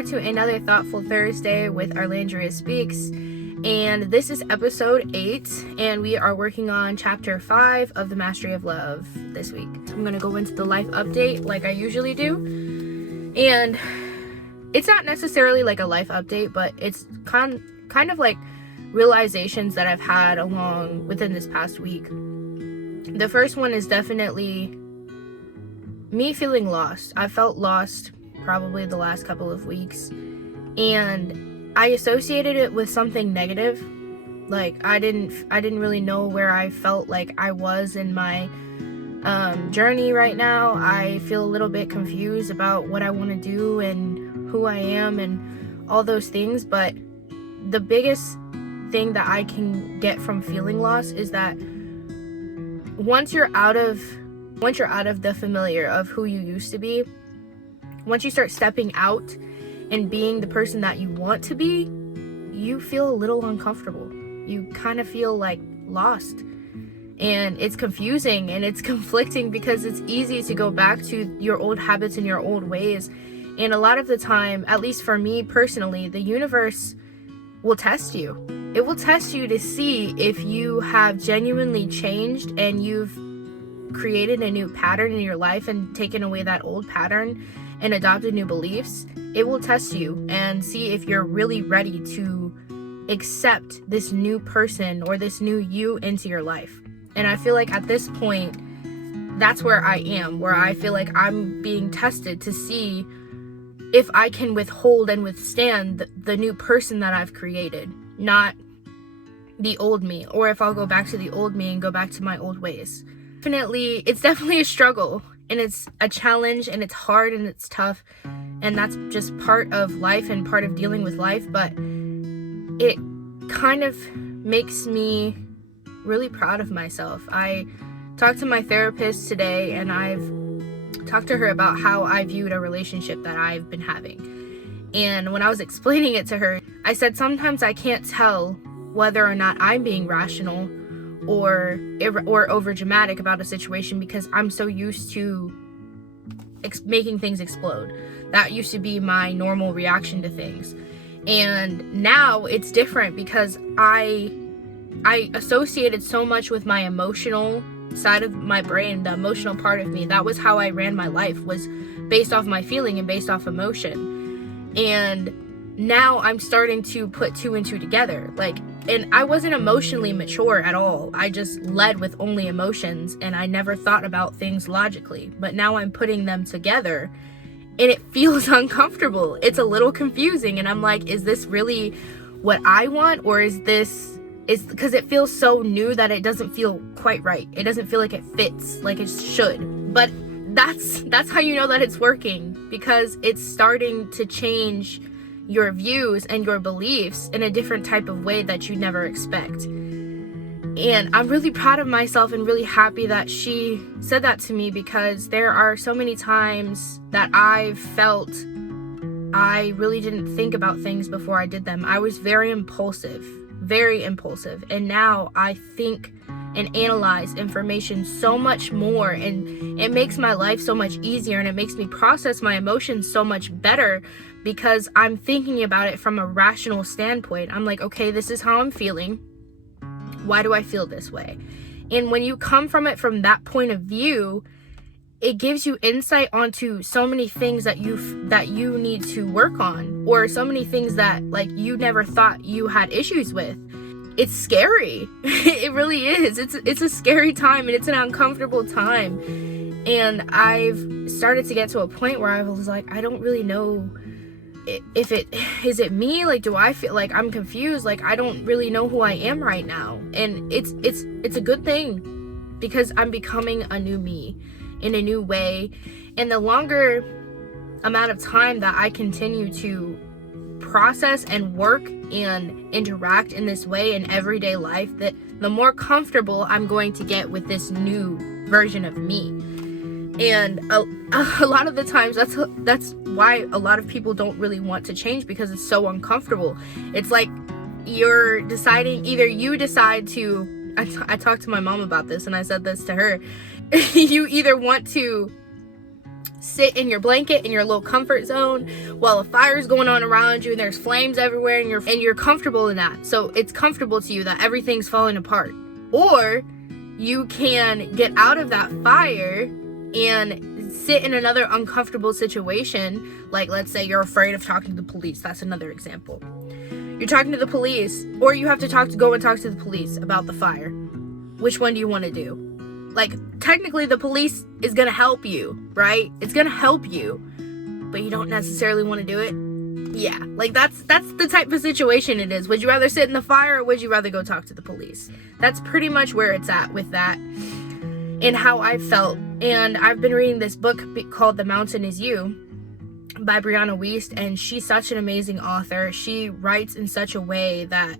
back to another Thoughtful Thursday with Arlandria Speaks, and this is episode 8, and we are working on chapter 5 of the Mastery of Love this week. I'm going to go into the life update like I usually do, and it's not necessarily like a life update, but it's kind of like realizations that I've had along within this past week. The first one is definitely me feeling lost. I felt lost probably the last couple of weeks, and I associated it with something negative. Like I didn't really know where I felt like I was in my journey right now. I feel a little bit confused about what I want to do and who I am and all those things, but the biggest thing that I can get from feeling lost is that once you're out of the familiar of who you used to be, once you start stepping out and being the person that you want to be, you feel a little uncomfortable. You kind of feel like lost. And it's confusing and it's conflicting because it's easy to go back to your old habits and your old ways. And a lot of the time, at least for me personally, the universe will test you. It will test you to see if you have genuinely changed and you've created a new pattern in your life and taken away that old pattern and adopted new beliefs. It will test you and see if you're really ready to accept this new person or this new you into your life. And I feel like at this point, that's where I am, where I feel like I'm being tested to see if I can withhold and withstand the new person that I've created, not the old me, or if I'll go back to the old me and go back to my old ways. It's definitely a struggle, and it's a challenge, and it's hard, and it's tough, and that's just part of life and part of dealing with life. But it kind of makes me really proud of myself. I talked to my therapist today, and I've talked to her about how I viewed a relationship that I've been having. And when I was explaining it to her, I said sometimes I can't tell whether or not I'm being rational or over dramatic about a situation because I'm so used to making things explode. That used to be my normal reaction to things. And now it's different because I associated so much with my emotional side of my brain, the emotional part of me. That was how I ran my life, was based off my feeling and based off emotion. And now I'm starting to put two and two together. And I wasn't emotionally mature at all. I just led with only emotions and I never thought about things logically. But now I'm putting them together and it feels uncomfortable. It's a little confusing, and I'm like, is this really what I want, or is because it feels so new that it doesn't feel quite right. It doesn't feel like it fits like it should. But that's how you know that it's working, because it's starting to change your views and your beliefs in a different type of way that you'd never expect. And I'm really proud of myself and really happy that she said that to me, because there are so many times that I've felt I really didn't think about things before I did them. I was very impulsive. And now I think and analyze information so much more, and it makes my life so much easier, and it makes me process my emotions so much better because I'm thinking about it from a rational standpoint. I'm like, okay, this is how I'm feeling. Why do I feel this way? And when you come from it from that point of view, it gives you insight onto so many things that you need to work on, or so many things that you never thought you had issues with. It's scary. It really is. It's a scary time, and it's an uncomfortable time. And I've started to get to a point where I was like, I don't really know if is it me? Do I feel like I'm confused? I don't really know who I am right now. And it's a good thing, because I'm becoming a new me in a new way. And the longer amount of time that I continue to process and work and interact in this way in everyday life, that the more comfortable I'm going to get with this new version of me. And a lot of the times that's why a lot of people don't really want to change, because it's so uncomfortable. It's like you're deciding, either you decide to, I talked to my mom about this and I said this to her, you either want to sit in your blanket in your little comfort zone while a fire's going on around you and there's flames everywhere, and you're comfortable in that. So it's comfortable to you that everything's falling apart. Or you can get out of that fire and sit in another uncomfortable situation. Like, let's say you're afraid of talking to the police. That's another example. You're talking to the police, or you have to go and talk to the police about the fire. Which one do you want to do? Like, technically the police is going to help you, right? It's going to help you, but you don't necessarily want to do it. Yeah, like that's the type of situation it is. Would you rather sit in the fire, or would you rather go talk to the police? That's pretty much where it's at with that and how I felt. And I've been reading this book called The Mountain Is You by Brianna Wiest, and she's such an amazing author. She writes in such a way that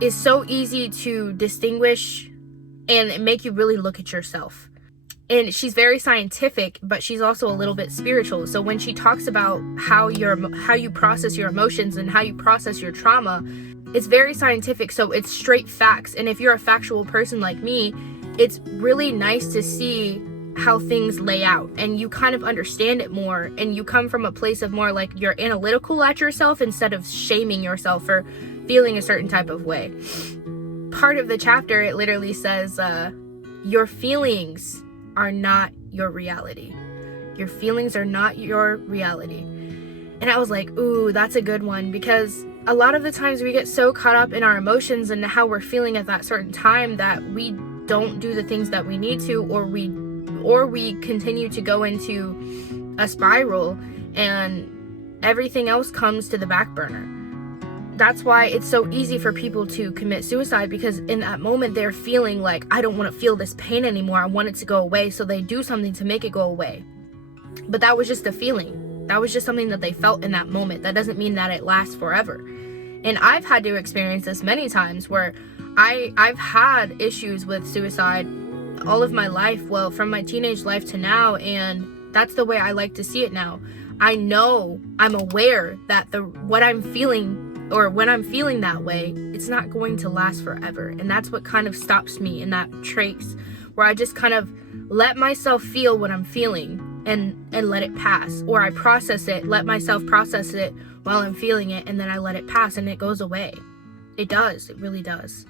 is so easy to distinguish and make you really look at yourself. And she's very scientific, but she's also a little bit spiritual. So when she talks about how you process your emotions and how you process your trauma, it's very scientific. So it's straight facts. And if you're a factual person like me, it's really nice to see how things lay out, and you kind of understand it more, and you come from a place of more like you're analytical at yourself instead of shaming yourself for feeling a certain type of way. Part of the chapter, it literally says, your feelings are not your reality. Your feelings are not your reality. And I was like, ooh, that's a good one, because a lot of the times we get so caught up in our emotions and how we're feeling at that certain time that we don't do the things that we need to, or we continue to go into a spiral and everything else comes to the back burner. That's why it's so easy for people to commit suicide, because in that moment they're feeling like, I don't want to feel this pain anymore. I want it to go away. So they do something to make it go away. But that was just a feeling. That was just something that they felt in that moment. That doesn't mean that it lasts forever. And I've had to experience this many times where I've had issues with suicide all of my life. Well, from my teenage life to now. And that's the way I like to see it now. I know, I'm aware that what I'm feeling, or when I'm feeling that way, it's not going to last forever. And that's what kind of stops me in that trace, where I just kind of let myself feel what I'm feeling and let it pass. Or I process it, let myself process it while I'm feeling it, and then I let it pass and it goes away. It does. It really does.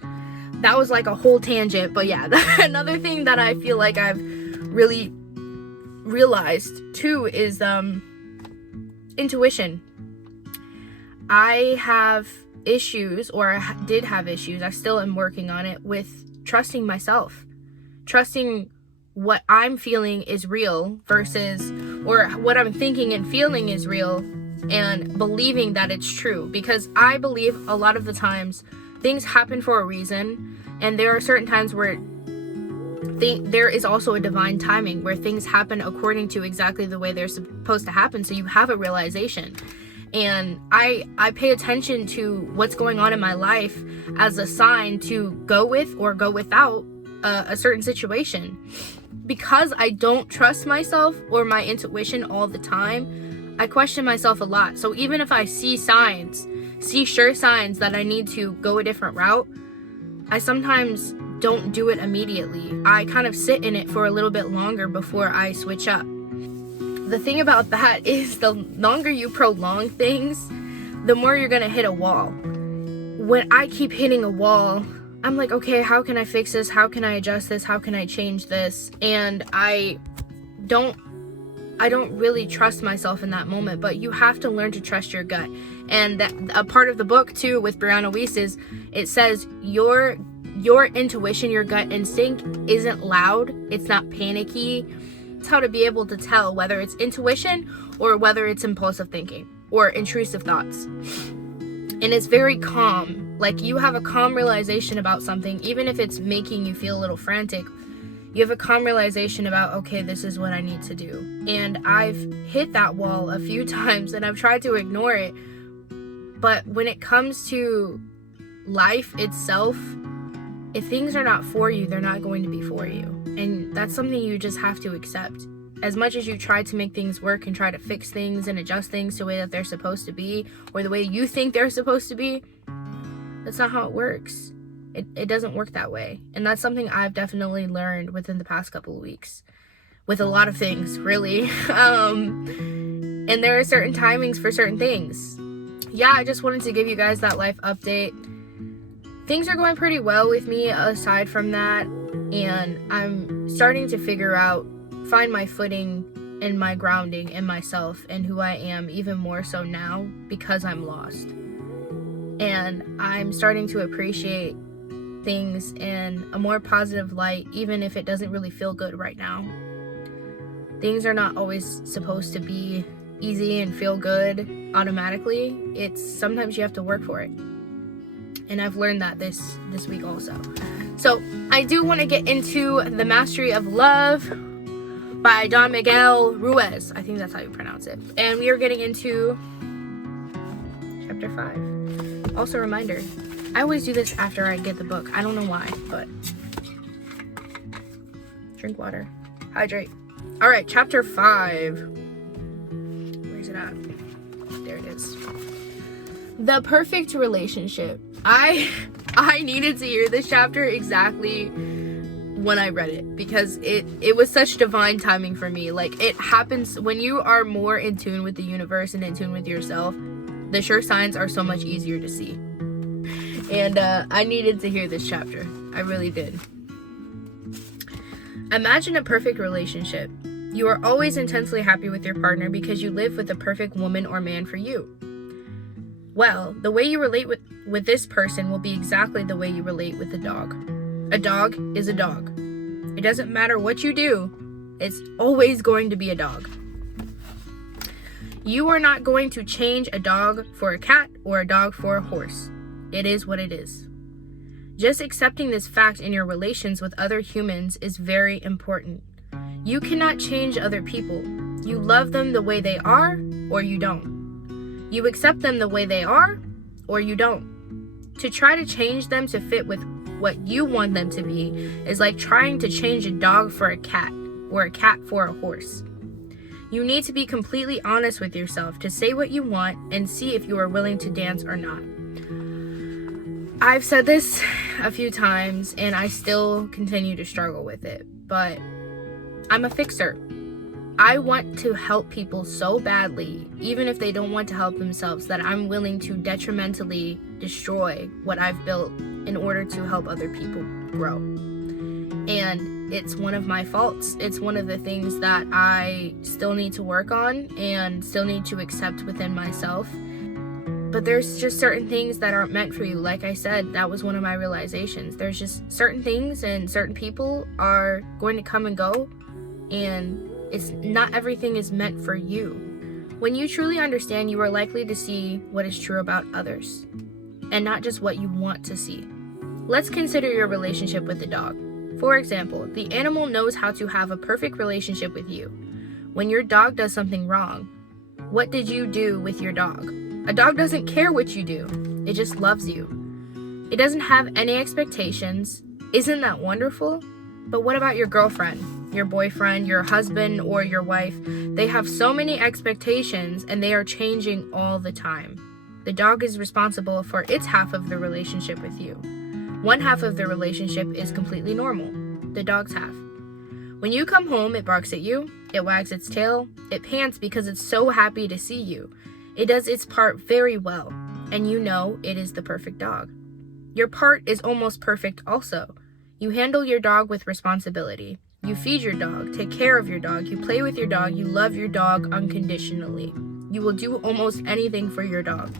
That was like a whole tangent, but yeah, another thing that I feel like I've really realized too is intuition. I have issues, or I did have issues, I still am working on it, with trusting myself. Trusting what I'm feeling is real versus, or what I'm thinking and feeling is real, and believing that it's true. Because I believe a lot of the times things happen for a reason, and there are certain times where there is also a divine timing where things happen according to exactly the way they're supposed to happen. So you have a realization. And I pay attention to what's going on in my life as a sign to go with or go without a certain situation. Because I don't trust myself or my intuition all the time, I question myself a lot. So even if I see sure signs that I need to go a different route, I sometimes don't do it immediately. I kind of sit in it for a little bit longer before I switch up. The thing about that is the longer you prolong things, the more you're gonna hit a wall. When I keep hitting a wall, I'm like, okay, how can I fix this? How can I adjust this? How can I change this? And I don't really trust myself in that moment, but you have to learn to trust your gut. And that a part of the book too with Brianna Wiest is, it says your intuition, your gut instinct isn't loud, it's not panicky. It's how to be able to tell whether it's intuition or whether it's impulsive thinking or intrusive thoughts. And it's very calm. Like, you have a calm realization about something, even if it's making you feel a little frantic. You have a calm realization about, okay, this is what I need to do. And I've hit that wall a few times and I've tried to ignore it. But when it comes to life itself, if things are not for you, they're not going to be for you. And that's something you just have to accept. As much as you try to make things work and try to fix things and adjust things the way that they're supposed to be, or the way you think they're supposed to be, that's not how it works. It doesn't work that way. And that's something I've definitely learned within the past couple of weeks. with a lot of things, really. And there are certain timings for certain things. Yeah, I just wanted to give you guys that life update. Things are going pretty well with me aside from that, and I'm starting to find my footing and my grounding in myself and who I am even more so now because I'm lost. And I'm starting to appreciate things in a more positive light, even if it doesn't really feel good right now. Things are not always supposed to be easy and feel good automatically. It's sometimes you have to work for it. And I've learned that this week also. So I do want to get into The Mastery of Love by Don Miguel Ruiz. I think that's how you pronounce it. And we are getting into chapter 5. Also, reminder, I always do this after I get the book. I don't know why, but drink water, hydrate. All right, chapter 5. Where's it at? There it is. The perfect relationship. I needed to hear this chapter exactly when I read it, because it was such divine timing for me. Like, it happens when you are more in tune with the universe and in tune with yourself. The sure signs are so much easier to see. And I needed to hear this chapter. I really did. Imagine a perfect relationship. You are always intensely happy with your partner because you live with the perfect woman or man for you. Well, the way you relate with this person will be exactly the way you relate with a dog. A dog is a dog. It doesn't matter what you do, it's always going to be a dog. You are not going to change a dog for a cat or a dog for a horse. It is what it is. Just accepting this fact in your relations with other humans is very important. You cannot change other people. You love them the way they are, or you don't. You accept them the way they are, or you don't. To try to change them to fit with what you want them to be is like trying to change a dog for a cat, or a cat for a horse. You need to be completely honest with yourself to say what you want and see if you are willing to dance or not. I've said this a few times and I still continue to struggle with it, but I'm a fixer. I want to help people so badly, even if they don't want to help themselves, that I'm willing to detrimentally destroy what I've built in order to help other people grow. And it's one of my faults. It's one of the things that I still need to work on and still need to accept within myself. But there's just certain things that aren't meant for you. Like I said, that was one of my realizations. There's just certain things and certain people are going to come and go, and it's not everything is meant for you. When you truly understand, you are likely to see what is true about others and not just what you want to see. Let's consider your relationship with the dog. For example, the animal knows how to have a perfect relationship with you. When your dog does something wrong, what did you do with your dog? A dog doesn't care what you do. It just loves you. It doesn't have any expectations. Isn't that wonderful? But what about your girlfriend, your boyfriend, your husband, or your wife? They have so many expectations and they are changing all the time. The dog is responsible for its half of the relationship with you. One half of the relationship is completely normal, the dog's half. When you come home, it barks at you, it wags its tail, it pants because it's so happy to see you. It does its part very well, and you know it is the perfect dog. Your part is almost perfect also. You handle your dog with responsibility. You feed your dog, take care of your dog, you play with your dog, you love your dog unconditionally. You will do almost anything for your dog.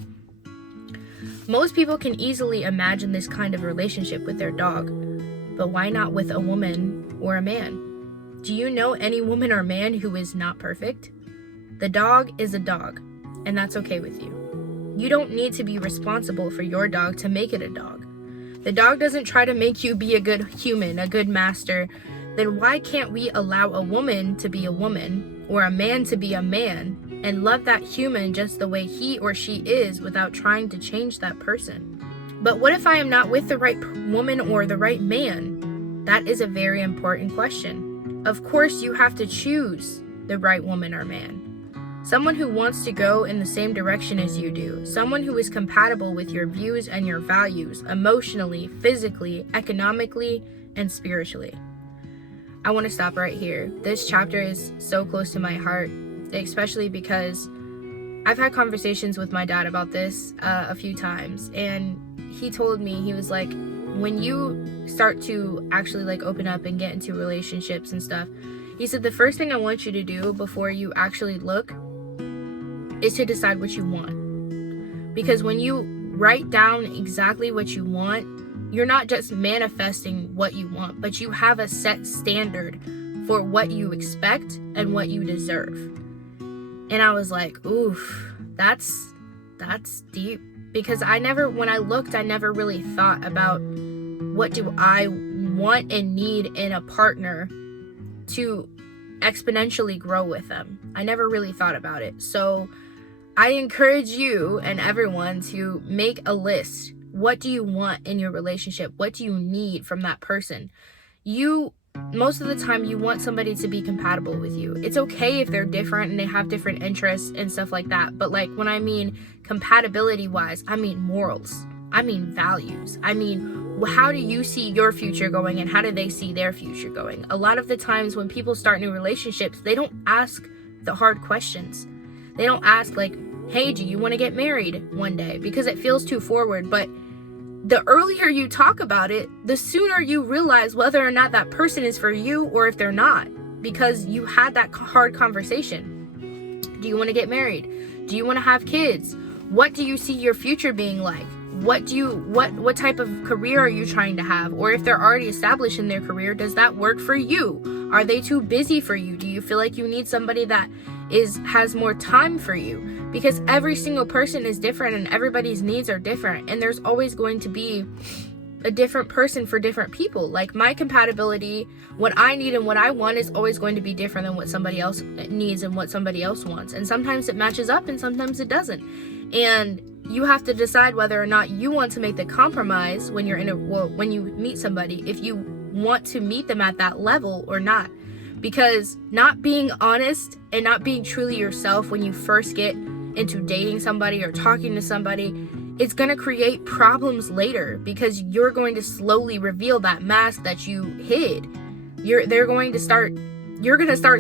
Most people can easily imagine this kind of relationship with their dog, but why not with a woman or a man? Do you know any woman or man who is not perfect? The dog is a dog, and that's okay with you. You don't need to be responsible for your dog to make it a dog. The dog doesn't try to make you be a good human, a good master. Then why can't we allow a woman to be a woman or a man to be a man and love that human just the way he or she is without trying to change that person? But what if I am not with the right woman or the right man? That is a very important question. Of course, you have to choose the right woman or man. Someone who wants to go in the same direction as you do. Someone who is compatible with your views and your values emotionally, physically, economically, and spiritually. I want to stop right here. This chapter is so close to my heart, especially because I've had conversations with my dad about this a few times, and he told me, he was like, when you start to actually like open up and get into relationships and stuff, he said the first thing I want you to do before you actually look is to decide what you want. Because when you write down exactly what you want, you're not just manifesting what you want, but you have a set standard for what you expect and what you deserve. And I was like, oof, that's deep. Because when I looked, I never really thought about what do I want and need in a partner to exponentially grow with them. I never really thought about it. So I encourage you and everyone to make a list. What do you want in your relationship? What do you need from that person? Most of the time, you want somebody to be compatible with you. It's okay if they're different and they have different interests and stuff like that. But like when I mean compatibility wise, I mean morals. I mean values. I mean, how do you see your future going and how do they see their future going? A lot of the times when people start new relationships, they don't ask the hard questions. They don't ask like, hey, do you want to get married one day? Because it feels too forward. But the earlier you talk about it, the sooner you realize whether or not that person is for you or if they're not, because you had that hard conversation. Do you want to get married? Do you want to have kids? What do you see your future being like? What type of career are you trying to have? Or if they're already established in their career, does that work for you? Are they too busy for you? Do you feel like you need somebody that has more time for you? Because every single person is different and everybody's needs are different, and there's always going to be a different person for different people. Like my compatibility, what I need and what I want is always going to be different than what somebody else needs and what somebody else wants. And sometimes it matches up and sometimes it doesn't. And you have to decide whether or not you want to make the compromise when when you meet somebody, if you want to meet them at that level or not. Because not being honest and not being truly yourself when you first get into dating somebody or talking to somebody, it's going to create problems later, because you're going to slowly reveal that mask that you hid. You're going to start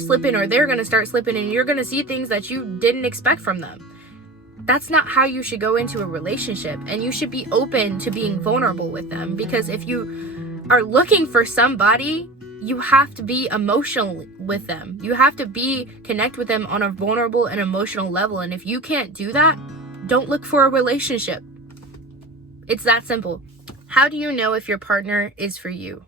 slipping, or they're going to start slipping, and you're going to see things that you didn't expect from them. That's not how you should go into a relationship, and you should be open to being vulnerable with them, because if you are looking for somebody, you have to be emotional with them. You have to connect with them on a vulnerable and emotional level. And if you can't do that, don't look for a relationship. It's that simple. How do you know if your partner is for you?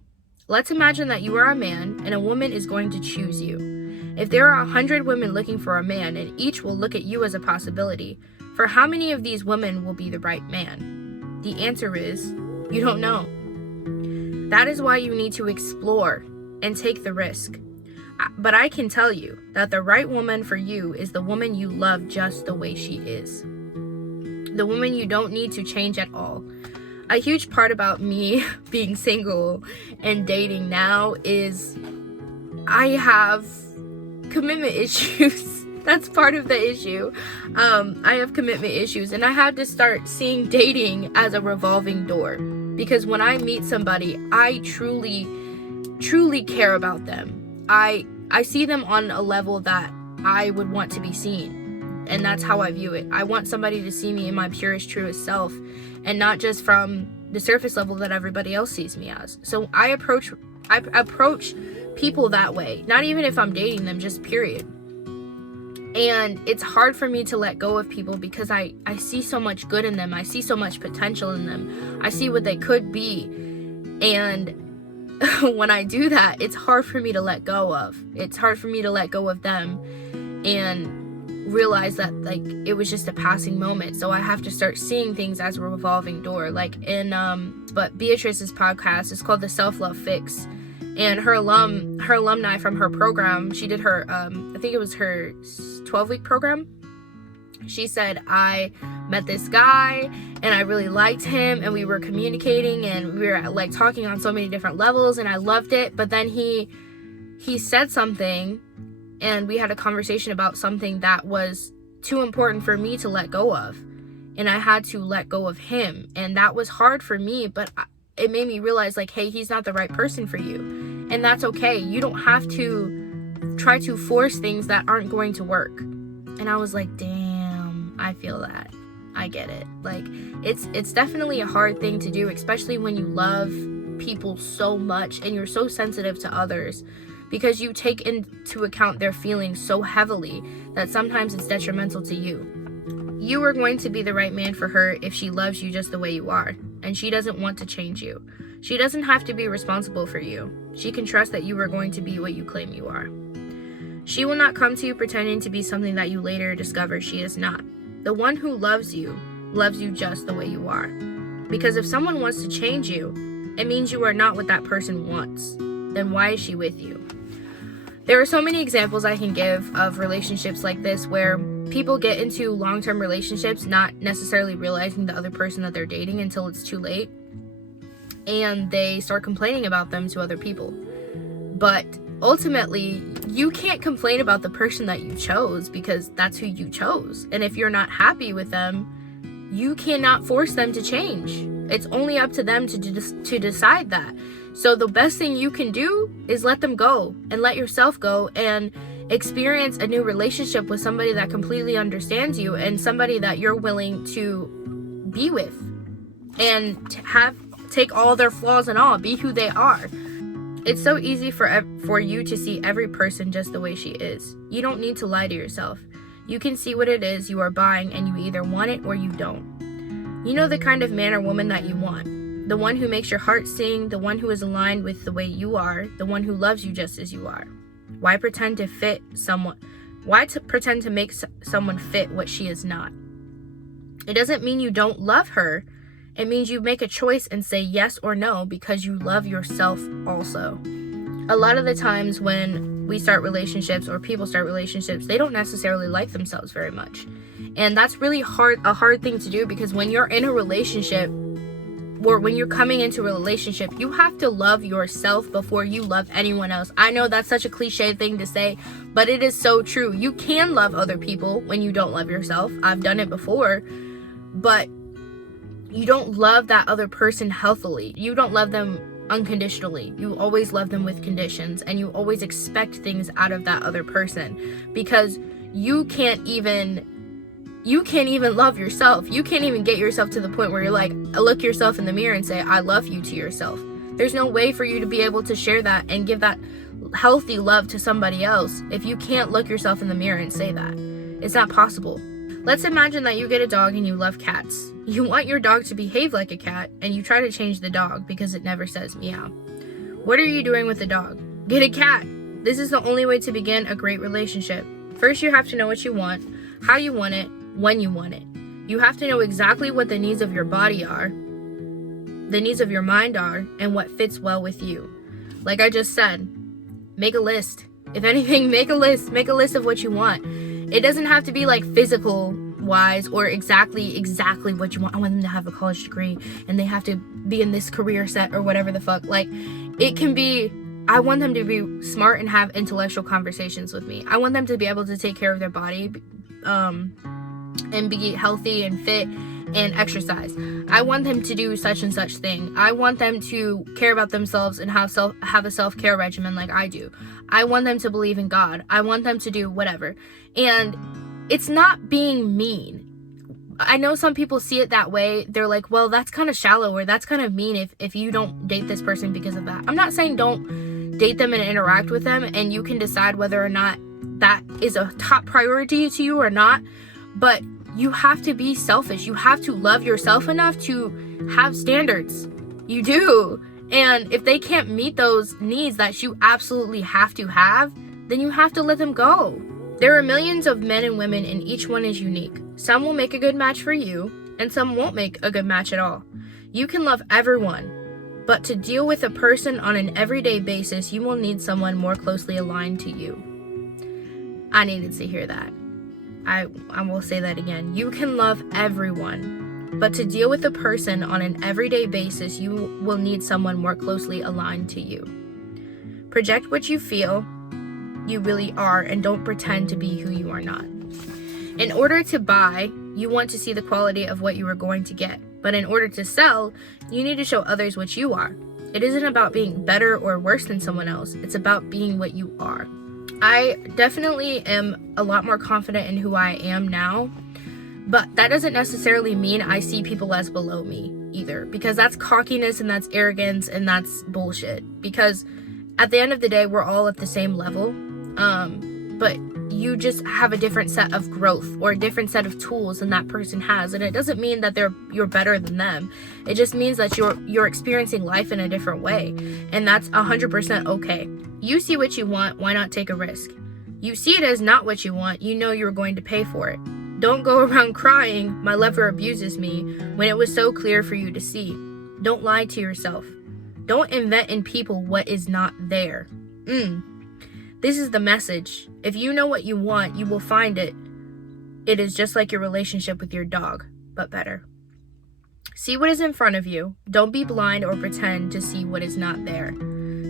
Let's imagine that you are a man and a woman is going to choose you. If there are 100 women looking for a man and each will look at you as a possibility, for how many of these women will be the right man? The answer is, you don't know. That is why you need to explore and take the risk. But I can tell you that the right woman for you is the woman you love just the way she is. The woman you don't need to change at all. A huge part about me being single and dating now is I have commitment issues. That's part of the issue. I have commitment issues, and I had to start seeing dating as a revolving door. Because when I meet somebody, I truly care about them. I see them on a level that I would want to be seen, and that's how I view it. I want somebody to see me in my purest, truest self, and not just from the surface level that everybody else sees me as. So I approach people that way, not even if I'm dating them, just period. And it's hard for me to let go of people because I see so much good in them. I see so much potential in them. I see what they could be, and when I do that, it's hard for me to let go of. It's hard for me to let go of them and realize that like it was just a passing moment. So I have to start seeing things as a revolving door. Like but Beatrice's podcast is called The Self-Love Fix, and her alumni from her program, she did her I think it was her 12-week program. She said, I met this guy and I really liked him, and we were communicating and we were like talking on so many different levels, and I loved it. But then he said something, and we had a conversation about something that was too important for me to let go of, and I had to let go of him. And that was hard for me, but it made me realize like, hey, he's not the right person for you. And that's okay. You don't have to try to force things that aren't going to work. And I was like, damn, I feel that. I get it. Like, it's definitely a hard thing to do, especially when you love people so much and you're so sensitive to others, because you take into account their feelings so heavily that sometimes it's detrimental to you. You are going to be the right man for her if she loves you just the way you are, and she doesn't want to change you. She doesn't have to be responsible for you. She can trust that you are going to be what you claim you are. She will not come to you pretending to be something that you later discover she is not. The one who loves you just the way you are. Because if someone wants to change you, it means you are not what that person wants. Then why is she with you? There are so many examples I can give of relationships like this where people get into long-term relationships not necessarily realizing the other person that they're dating until it's too late, and they start complaining about them to other people. But ultimately, you can't complain about the person that you chose because that's who you chose. And if you're not happy with them, you cannot force them to change. It's only up to them to decide that. So the best thing you can do is let them go and let yourself go and experience a new relationship with somebody that completely understands you and somebody that you're willing to be with and take all their flaws and all, be who they are. It's so easy for you to see every person just the way she is. You don't need to lie to yourself. You can see what it is you are buying, and you either want it or you don't. You know the kind of man or woman that you want. The one who makes your heart sing, the one who is aligned with the way you are, the one who loves you just as you are. Why pretend to fit someone? Why pretend to make someone fit what she is not? It doesn't mean you don't love her. It means you make a choice and say yes or no because you love yourself also. A lot of the times when we start relationships or people start relationships, they don't necessarily like themselves very much. And that's really a hard thing to do, because when you're in a relationship or when you're coming into a relationship, you have to love yourself before you love anyone else. I know that's such a cliche thing to say, but it is so true. You can love other people when you don't love yourself. I've done it before, but you don't love that other person healthily. You don't love them unconditionally. You always love them with conditions, and you always expect things out of that other person, because you can't even love yourself. You can't even get yourself to the point where you're like, look yourself in the mirror and say, I love you to yourself. There's no way for you to be able to share that and give that healthy love to somebody else if you can't look yourself in the mirror and say that. It's not possible. Let's imagine that you get a dog and you love cats. You want your dog to behave like a cat, and you try to change the dog because it never says meow. What are you doing with the dog? Get a cat. This is the only way to begin a great relationship. First, you have to know what you want, how you want it, when you want it. You have to know exactly what the needs of your body are, the needs of your mind are, and what fits well with you. Like I just said, make a list. If anything, make a list. Make a list of what you want. It doesn't have to be like physical wise or exactly what you want. I want them to have a college degree and they have to be in this career set or whatever the fuck. Like, it can be, I want them to be smart and have intellectual conversations with me. I want them to be able to take care of their body and be healthy and fit and exercise. I want them to do such and such thing. I want them to care about themselves and have a self-care regimen like I do. I want them to believe in God. I want them to do whatever. And it's not being mean. I know some people see it that way. They're like, well, that's kind of shallow, or that's kind of mean if you don't date this person because of that. I'm not saying don't date them and interact with them, and you can decide whether or not that is a top priority to you or not. But you have to be selfish. You have to love yourself enough to have standards. You do. And if they can't meet those needs that you absolutely have to have, then you have to let them go. There are millions of men and women, and each one is unique. Some will make a good match for you, and some won't make a good match at all. You can love everyone, but to deal with a person on an everyday basis, you will need someone more closely aligned to you. I needed to hear that. I will say that again. You can love everyone, but to deal with a person on an everyday basis, you will need someone more closely aligned to you. Project what you feel you really are, and don't pretend to be who you are not. In order to buy, you want to see the quality of what you are going to get. But in order to sell, you need to show others what you are. It isn't about being better or worse than someone else. It's about being what you are. I definitely am a lot more confident in who I am now, but that doesn't necessarily mean I see people as below me either, because that's cockiness and that's arrogance and that's bullshit. Because at the end of the day, we're all at the same level, but you just have a different set of growth or a different set of tools than that person has, and it doesn't mean that you're better than them. It just means that you're experiencing life in a different way, and that's 100% okay. You see what you want, why not take a risk? You see it as not what you want, you know you're going to pay for it. Don't go around crying, "My lover abuses me," when it was so clear for you to see. Don't lie to yourself. Don't invent in people what is not there. This is the message. If you know what you want, you will find it. It is just like your relationship with your dog, but better. See what is in front of you. Don't be blind or pretend to see what is not there.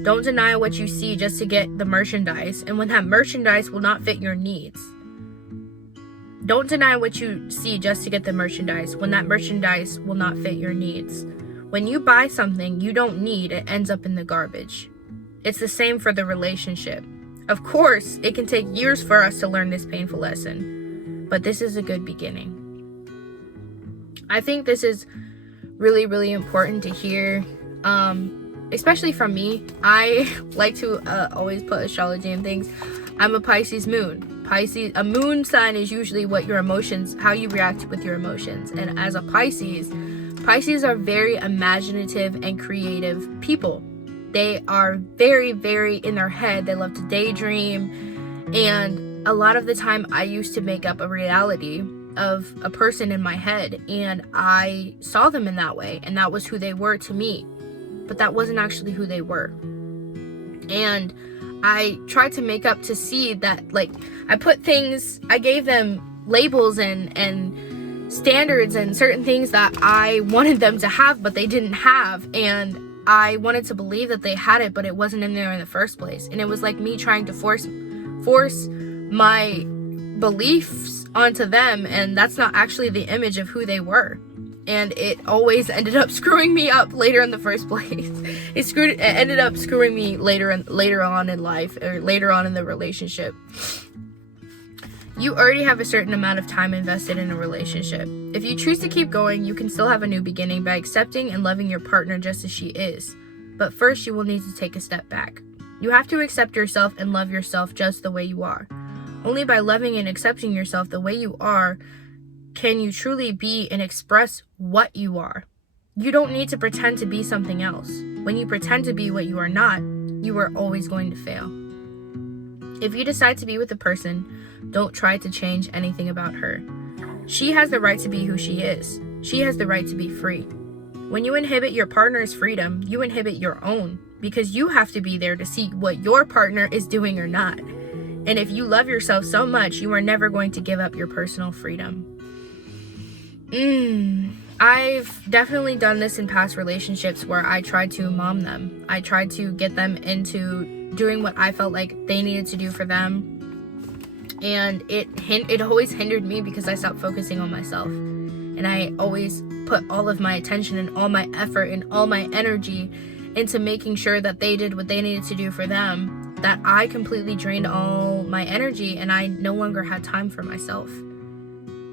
Don't deny what you see just to get the merchandise, and when that merchandise will not fit your needs. Don't deny what you see just to get the merchandise when that merchandise will not fit your needs. When you buy something you don't need, it ends up in the garbage. It's the same for the relationship. Of course, it can take years for us to learn this painful lesson, but this is a good beginning. I think this is really, really important to hear, especially from me. I like to always put astrology in things. I'm a Pisces moon. A moon sign is usually what your emotions, how you react with your emotions. And as a Pisces are very imaginative and creative people. They are very, very in their head. They love to daydream. And a lot of the time I used to make up a reality of a person in my head, and I saw them in that way, and that was who they were to me. But that wasn't actually who they were. And I tried to make up to see that, like, I gave them labels and standards and certain things that I wanted them to have, but they didn't have. And I wanted to believe that they had it, but it wasn't in there in the first place. And it was like me trying to force my beliefs onto them, and that's not actually the image of who they were. And it always ended up screwing me up later in the first place. It ended up screwing me later on in life, or later on in the relationship. You already have a certain amount of time invested in a relationship. If you choose to keep going, you can still have a new beginning by accepting and loving your partner just as she is. But first, you will need to take a step back. You have to accept yourself and love yourself just the way you are. Only by loving and accepting yourself the way you are can you truly be and express what you are. You don't need to pretend to be something else. When you pretend to be what you are not, you are always going to fail. If you decide to be with a person, don't try to change anything about her. She has the right to be who she is. She has the right to be free. When you inhibit your partner's freedom, you inhibit your own, because you have to be there to see what your partner is doing or not. And if you love yourself so much, you are never going to give up your personal freedom. I've definitely done this in past relationships where I tried to mom them. I tried to get them into doing what I felt like they needed to do for them. And it always hindered me because I stopped focusing on myself. And I always put all of my attention and all my effort and all my energy into making sure that they did what they needed to do for them, that I completely drained all my energy and I no longer had time for myself.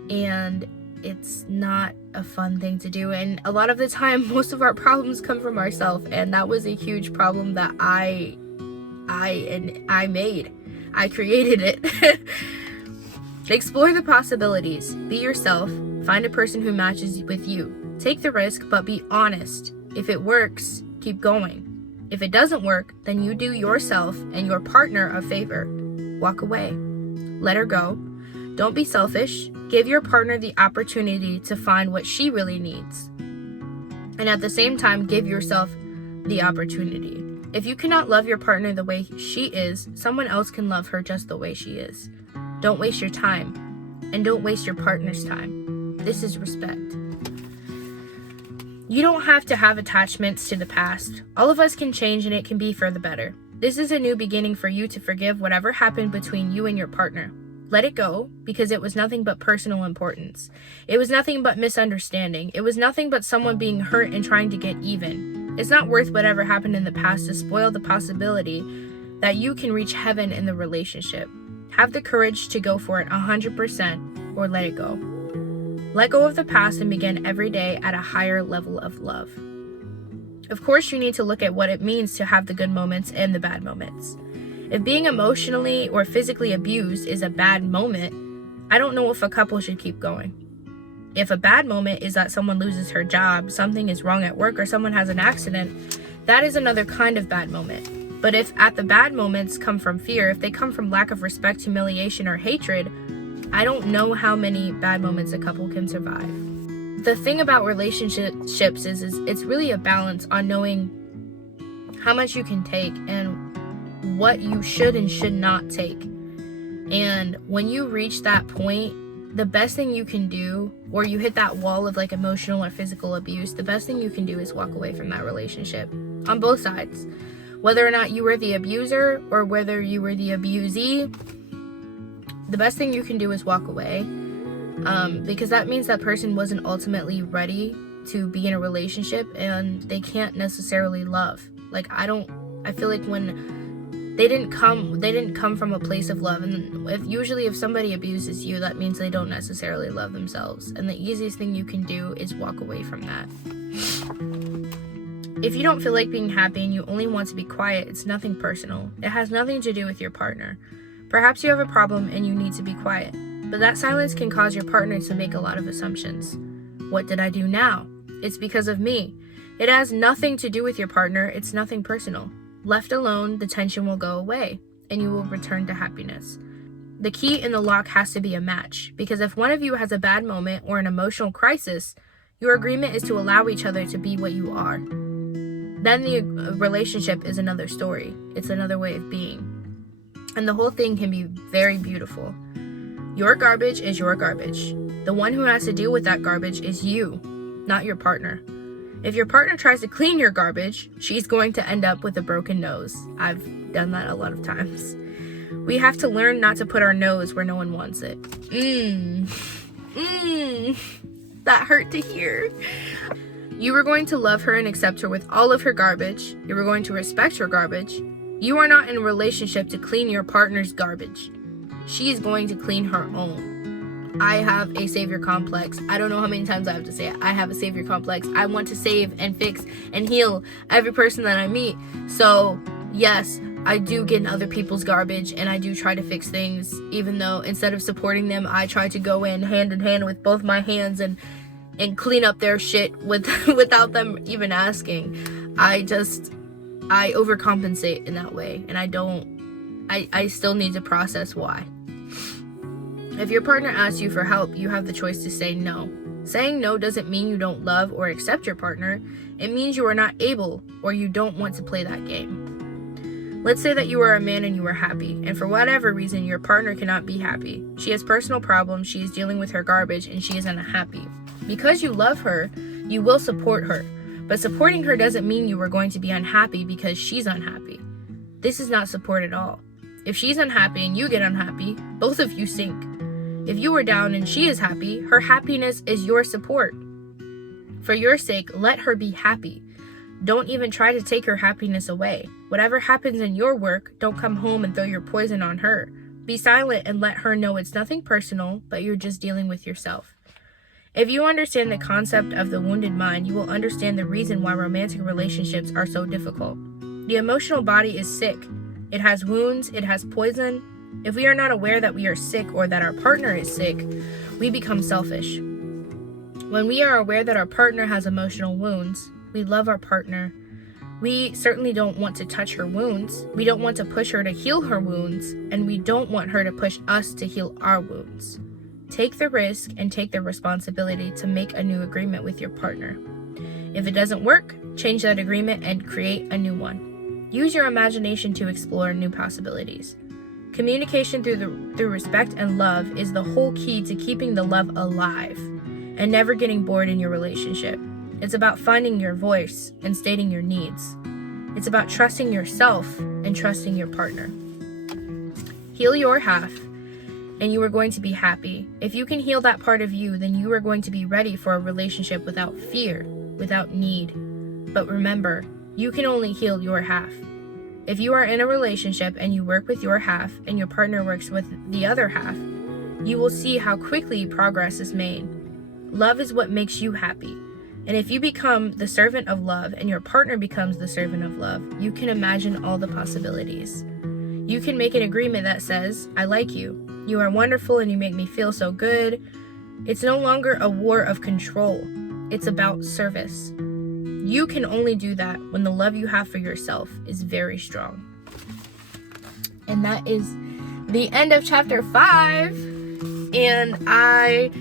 And it's not a fun thing to do. And a lot of the time, most of our problems come from ourselves. And that was a huge problem that I made. I created it. Explore the possibilities. Be yourself. Find a person who matches with you. Take the risk, but be honest. If it works, keep going. If it doesn't work, then you do yourself and your partner a favor. Walk away. Let her go. Don't be selfish. Give your partner the opportunity to find what she really needs. And at the same time, give yourself the opportunity. If you cannot love your partner the way she is, someone else can love her just the way she is. Don't waste your time. And don't waste your partner's time. This is respect. You don't have to have attachments to the past. All of us can change and it can be for the better. This is a new beginning for you to forgive whatever happened between you and your partner. Let it go, because it was nothing but personal importance. It was nothing but misunderstanding. It was nothing but someone being hurt and trying to get even. It's not worth whatever happened in the past to spoil the possibility that you can reach heaven in the relationship. Have the courage to go for it 100% or let it go. Let go of the past and begin every day at a higher level of love. Of course, you need to look at what it means to have the good moments and the bad moments. If being emotionally or physically abused is a bad moment, I don't know if a couple should keep going. If a bad moment is that someone loses her job, something is wrong at work, or someone has an accident, that is another kind of bad moment. But if at the bad moments come from fear, if they come from lack of respect, humiliation, or hatred, I don't know how many bad moments a couple can survive. The thing about relationships is it's really a balance on knowing how much you can take and what you should and should not take. And when you reach that point, the best thing you can do, or you hit that wall of like emotional or physical abuse, the best thing you can do is walk away from that relationship on both sides. Whether or not you were the abuser or whether you were the abusee, the best thing you can do is walk away, because that means that person wasn't ultimately ready to be in a relationship and they can't necessarily love. Like, I feel like when they didn't come from a place of love, and if somebody abuses you, that means they don't necessarily love themselves, and the easiest thing you can do is walk away from that. If you don't feel like being happy and you only want to be quiet, it's nothing personal. It has nothing to do with your partner. Perhaps you have a problem and you need to be quiet, but that silence can cause your partner to make a lot of assumptions. What did I do now? It's because of me. It has nothing to do with your partner. It's nothing personal. Left alone, the tension will go away and you will return to happiness. The key in the lock has to be a match, because if one of you has a bad moment or an emotional crisis, your agreement is to allow each other to be what you are. Then the relationship is another story. It's another way of being. And the whole thing can be very beautiful. Your garbage is your garbage. The one who has to deal with that garbage is you, not your partner. If your partner tries to clean your garbage, she's going to end up with a broken nose. I've done that a lot of times. We have to learn not to put our nose where no one wants it. That hurt to hear. You are going to love her and accept her with all of her garbage. You are going to respect her garbage. You are not in a relationship to clean your partner's garbage. She is going to clean her own. I have a savior complex. I don't know how many times I have to say it. I have a savior complex. I want to save and fix and heal every person that I meet. So, yes, I do get in other people's garbage and I do try to fix things, even though instead of supporting them, I try to go in hand with both my hands and clean up their shit without them even asking. I overcompensate in that way, and I still need to process why. If your partner asks you for help, you have the choice to say no. Saying no doesn't mean you don't love or accept your partner. It means you are not able or you don't want to play that game. Let's say that you are a man and you are happy, and for whatever reason your partner cannot be happy. She has personal problems, she is dealing with her garbage, and she is unhappy. Because you love her, you will support her. But supporting her doesn't mean you are going to be unhappy because she's unhappy. This is not support at all. If she's unhappy and you get unhappy, both of you sink. If you are down and she is happy, her happiness is your support. For your sake, let her be happy. Don't even try to take her happiness away. Whatever happens in your work, don't come home and throw your poison on her. Be silent and let her know it's nothing personal, but you're just dealing with yourself. If you understand the concept of the wounded mind, you will understand the reason why romantic relationships are so difficult. The emotional body is sick. It has wounds, it has poison. If we are not aware that we are sick or that our partner is sick, we become selfish. When we are aware that our partner has emotional wounds, we love our partner. We certainly don't want to touch her wounds. We don't want to push her to heal her wounds, and we don't want her to push us to heal our wounds. Take the risk and take the responsibility to make a new agreement with your partner. If it doesn't work, change that agreement and create a new one. Use your imagination to explore new possibilities. Communication through respect and love is the whole key to keeping the love alive and never getting bored in your relationship. It's about finding your voice and stating your needs. It's about trusting yourself and trusting your partner. Heal your half, and you are going to be happy. If you can heal that part of you, then you are going to be ready for a relationship without fear, without need. But remember, you can only heal your half. If you are in a relationship and you work with your half and your partner works with the other half, you will see how quickly progress is made. Love is what makes you happy. And if you become the servant of love and your partner becomes the servant of love, you can imagine all the possibilities. You can make an agreement that says, I like you. You are wonderful and you make me feel so good. It's no longer a war of control. It's about service. You can only do that when the love you have for yourself is very strong. And that is the end of chapter 5. And I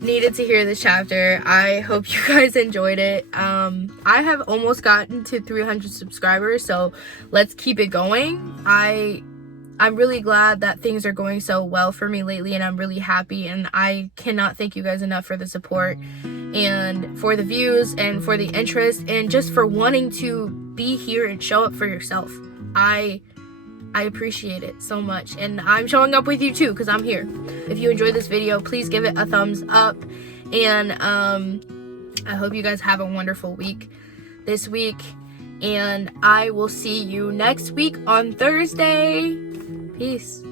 needed to hear this chapter. I hope you guys enjoyed it. I have almost gotten to 300 subscribers, so let's keep it going. I'm really glad that things are going so well for me lately, and I'm really happy, and I cannot thank you guys enough for the support and for the views and for the interest and just for wanting to be here and show up for yourself. I appreciate it so much, and I'm showing up with you too because I'm here. If you enjoyed this video, please give it a thumbs up, and I hope you guys have a wonderful week this week, and I will see you next week on Thursday. Peace.